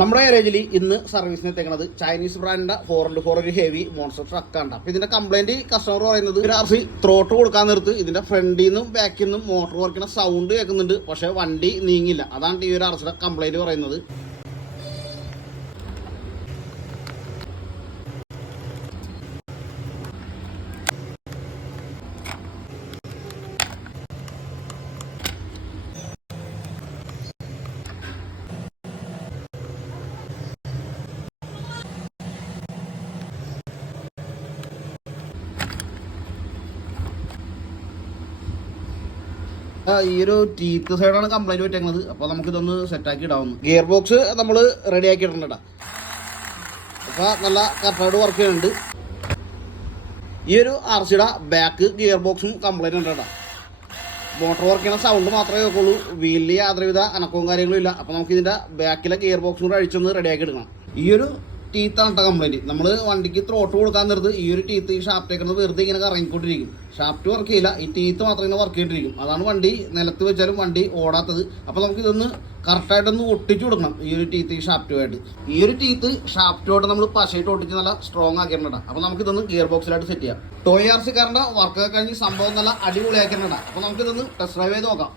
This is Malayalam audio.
നമ്മുടെ ഗാരേജിൽ ഇന്ന് സർവീസിന് എത്തിക്കുന്നത് ചൈനീസ് ബ്രാൻഡിന്റെ 4x4 ഒരു ഹെവി മോൺസ്റ്റർ ട്രക്കാണ്. അപ്പൊ ഇതിന്റെ കംപ്ലൈന്റ് കസ്റ്റമർ പറയുന്നത് ഒരു RC ത്രോട്ട് കൊടുക്കാൻ നിർത്ത് ഇതിന്റെ ഫ്രണ്ടിൽ നിന്നും ബാക്കിൽ നിന്നും മോട്ടോർ വർക്കുന്ന സൗണ്ട് കേൾക്കുന്നുണ്ട്, പക്ഷെ വണ്ടി നീങ്ങില്ല. അതാണ് ഈ ഒരു RCയുടെ കംപ്ലൈന്റ് പറയുന്നത്. ഈ ഒരു ടീത്ത് സൈഡാണ് കംപ്ലൈന്റ് പറ്റുന്നത്. അപ്പോൾ നമുക്കിതൊന്ന് സെറ്റാക്കി ഇടാവുന്നു. ഗിയർ ബോക്സ് നമ്മൾ റെഡി ആക്കി ഇടണ്ട. അപ്പോൾ നല്ല കറക്റ്റായിട്ട് വർക്ക് ചെയ്യുന്നുണ്ട്. ഈ ഒരു RCയുടെ ബാക്ക് ഗിയർ ബോക്സും കംപ്ലൈന്റ് ഉണ്ട് കേട്ടോ. മോട്ടോർ വർക്ക് ചെയ്യുന്ന സൗണ്ട് മാത്രമേ കേൾക്കുള്ളൂ, വീലിൽ യാതൊരുവിധ അനക്കവും കാര്യങ്ങളും ഇല്ല. അപ്പോൾ നമുക്ക് ഇതിൻ്റെ ബാക്കിലെ ഗിയർ ബോക്സും കൂടെ അഴിച്ചൊന്ന് റെഡിയാക്കി എടുക്കണം. ഈ ഒരു ടീത്താണ് കേട്ടോ കംപ്ലൈൻറ്റ്. നമ്മൾ വണ്ടിക്ക് ത്രോട്ട് കൊടുക്കാൻ നിർത്ത് ഈ ഒരു ടീത്ത് ഈ ഷാഫ്റ്റേക്കുന്നത് വെറുതെ ഇങ്ങനെ കറങ്ങിക്കൊണ്ടിരിക്കും. ഷാഫ്റ്റ് വർക്ക് ചെയ്യില്ല, ഈ ടീത്ത് മാത്രം ഇങ്ങനെ വർക്ക് ചെയ്തിട്ടിരിക്കും. അതാണ് വണ്ടി നിലത്ത് വെച്ചാലും വണ്ടി ഓടാത്തത്. അപ്പോൾ നമുക്ക് ഇതൊന്ന് കറക്റ്റായിട്ടൊന്ന് ഒട്ടിച്ചു കൊടുക്കണം. ഈ ഒരു ടീത്ത് ഈ ഷാഫ്റ്റുമായിട്ട് ഈ ഒരു ടീത്ത് ഷാഫ്റ്റുമായിട്ട് നമ്മൾ പശയിട്ട് ഒട്ടിച്ച് നല്ല സ്ട്രോങ് ആക്കിയിട്ടുണ്ട്. അപ്പോൾ നമുക്കിതൊന്ന് ഗിയർ ബോക്സിലായിട്ട് സെറ്റ് ചെയ്യാം. ടോയ് RC കാരൻ്റെ വർക്കൊക്കെ കഴിഞ്ഞ് സംഭവം നല്ല അടിപൊളിയാക്കിയിട്ടുണ്ട്. അപ്പോൾ നമുക്കിതൊന്ന് ടെസ്റ്റ് ഡ്രൈവ് ചെയ്ത് നോക്കാം.